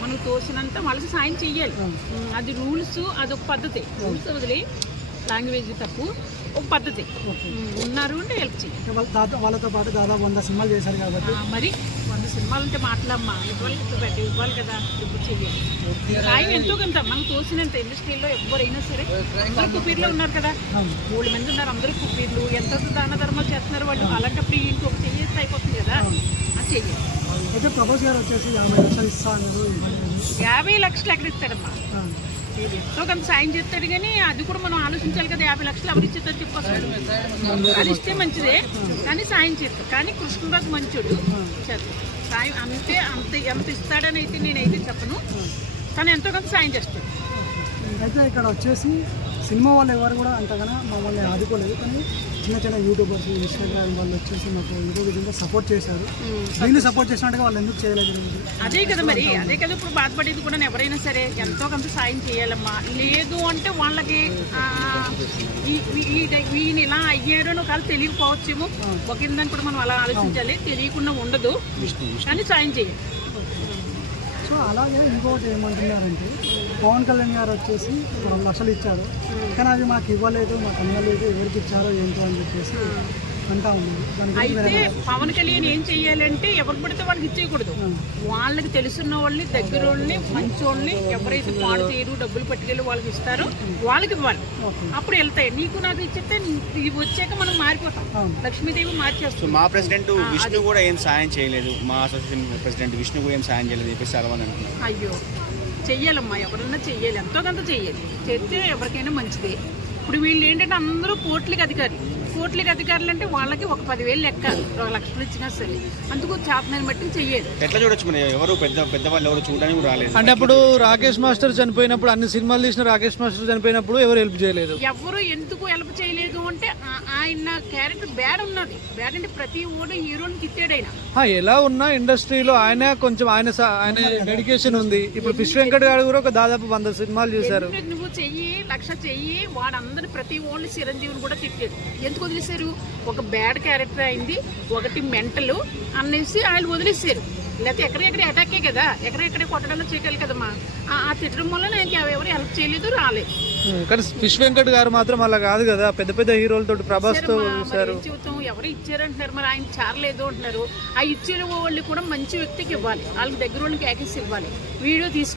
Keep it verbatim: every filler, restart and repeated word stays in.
మనకు తోసినంత వాళ్ళకి సాయం చెయ్యాలి. అది రూల్స్, అదొక పద్ధతి. రూల్స్ వదిలి లాంగ్వేజ్ తప్పు ఒక పద్ధతి ఉన్నారు అంటే హెల్ప్ చేయాలి. వాళ్ళతో పాటు దాదాపు వంద సినిమాలు చేశారు కాబట్టి మరి వంద సినిమాలు అంటే మాట్లాడమ్మా, ఇవ్వాలి పెట్టి ఇవ్వాలి కదా, ఇప్పుడు చెయ్యాలి. సాయం ఎంతో కొంత మనకు తోసినంత. ఇండస్ట్రీలో ఎవరైనా సరే అందరూ కుపీర్లో ఉన్నారు కదా, మూడు మంది ఉన్నారు, అందరూ కుపీర్లు. ఎంత దాన ధర్మాలు చేస్తున్నారు వాళ్ళు. అలాంటప్పుడు ఇంటి ఒక చెయ్యేస్తే అయిపోతుంది కదా, అది చెయ్యాలి. అయితే ప్రభాస్ గారు వచ్చేసి యాభై లక్షలు ఇస్తా అన్నారు. యాభై లక్షలు ఎక్కడ ఇస్తాడమ్మా? ఎంతో కొంత సాయం చేస్తాడు, కానీ అది కూడా మనం ఆలోచించాలి కదా. యాభై లక్షలు ఎవరు ఇచ్చేస్తారు చెప్పొస్తాడు. అది ఇస్తే మంచిదే, కానీ సాయం చేస్తాడు. కానీ కృష్ణరాజు మంచోడు, చేస్తాడు సాయం. అంతే అంత ఎంత ఇస్తాడని అయితే నేనైతే చెప్పను, కానీ ఎంతో కొంత సాయం చేస్తాడు. అయితే ఇక్కడ వచ్చేసి సినిమా వాళ్ళు ఎవరు కూడా అంతగానో మమ్మల్ని ఆదుకోలేదు, కానీ చిన్న చిన్న యూట్యూబర్స్, ఇన్స్టాగ్రామ్ వాళ్ళు వచ్చేసి మాకు ఏదో విధంగా సపోర్ట్ చేశారు. దీన్ని సపోర్ట్ చేసినట్టుగా వాళ్ళు ఎందుకు చేయలేదు? అదే కదా మరి, అదే కదా ఇప్పుడు బాధపడేది కూడా. ఎవరైనా సరే ఎంతో కొంత సాయం చేయాలమ్మా. లేదు అంటే వాళ్ళకి ఈయన ఇలా అయ్యారు అని ఒకవేళ తెలియకపోవచ్చేమో, ఒకందని కూడా మనం అలా ఆలోచించాలి. తెలియకుండా ఉండదు, కానీ సాయం చేయాలి. సో అలాగే ఇంకొకటి ఏమంటున్నారంటే, పవన్ కళ్యాణ్ గారు వచ్చేసి రెండు లక్షలు ఇచ్చారు, కానీ అది మాకు ఇవ్వలేదు, మాకు అందలేదు, ఎవరికి ఇచ్చారో ఏంటో అని చెప్పేసి అంటా ఉన్నారు. అయితే పవన్ కళ్యాణ్ ఏం చెయ్యాలంటే ఎవరు పడితే వాళ్ళకి ఇచ్చేయకూడదు. వాళ్ళకి తెలుసున్న వాళ్ళని, దగ్గర వాళ్ళని, మంచోళ్ళని, ఎవరైతే పాడు తీరు డబ్బులు పట్టుకెళ్ళి వాళ్ళకి ఇస్తారో వాళ్ళకి ఇవ్వాలి. అప్పుడు వెళ్తాయి. నీకు నాకు ఇచ్చేస్తే ఇది వచ్చాక మనం మారిపోతాం. లక్ష్మీదేవి మార్చేస్తాం. మా ప్రెసిడెంట్ విష్ణు కూడా ఏం సాయం చేయలేదు, మా అసోసియేషన్ ప్రెసిడెంట్ విష్ణు కూడా ఏం సాయం చేయలేదు చెప్పేసి చాలా మంది అంటున్నారు. అయ్యో చెయ్యాలమ్మా, ఎవరన్నా చెయ్యాలి, ఎంతో కొంత చెయ్యాలి. చేస్తే ఎవరికైనా మంచిది. ఇప్పుడు వీళ్ళు ఏంటంటే అందరూ కోట్లకి అధికారులు. కోట్లకి అధికారులు అంటే వాళ్ళకి ఒక పదివేలు లెక్క, ఒక లక్షలు ఇచ్చినా సరే. అందుకు చేతనాన్ని బట్టి చెయ్యాలి. ఎట్లా చూడొచ్చు మరి, ఎవరు పెద్ద పెద్ద వాళ్ళు ఎవరు చూడడానికి రాలేదు. అంటే అప్పుడు రాకేష్ మాస్టర్ చనిపోయినప్పుడు, అన్ని సినిమాలు తీసిన రాకేష్ మాస్టర్ చనిపోయినప్పుడు ఎవరు హెల్ప్ చేయలేదు. ఎవరు ఎందుకు హెల్ప్ చేయలేదు అంటే ఆయన క్యారెక్టర్ బ్యాడ్ ఉన్నది. బ్యాడ్ అంటే ప్రతి ఓడు హీరోని తిట్టాడు ఆయన. ఎలా ఉన్నా ఇండస్ట్రీలో ఆయన కొంచెం ఆయన ఆయన డెడికేషన్ ఉంది. ఇప్పుడు ఫిష్ వెంకట్ గారు కూడా ఒక దాదాపు వంద సినిమాలు చేశారు. నువ్వు చెయ్యి, లక్ష చెయ్యి, వాడందరూ ప్రతి ఓన్లీ చిరంజీవిని కూడా తిట్టాడు. ఎందుకు వదిలేశారు? ఒక బ్యాడ్ క్యారెక్టర్ అయింది, ఒకటి మెంటల్ అనేసి ఆయన వదిలేశారు. లేకపోతే ఎక్కడెక్కడ అటాకే కదా, ఎక్కడెక్కడ కొట్టడంలో చేయగలి కదమ్మా. ఆ తిట్టడం వల్ల నేను ఎవరు హెల్ప్ చేయలేదు, రాలేదు. కానీ ఫిష్ వెంకట్ గారు మాత్రం అలా కాదు కదా, పెద్ద పెద్ద హీరోలతో ప్రభాస్ తో జీవితం ఎవరు ఇచ్చారంటున్నారు, మరి ఆయన చారలేదు అంటున్నారు. ఆ ఇచ్చే వాళ్ళు కూడా మంచి వ్యక్తికి ఇవ్వాలి, వాళ్ళకి దగ్గర వాళ్ళకి యాక్సెస్ ఇవ్వాలి. వీడియో తీసుకు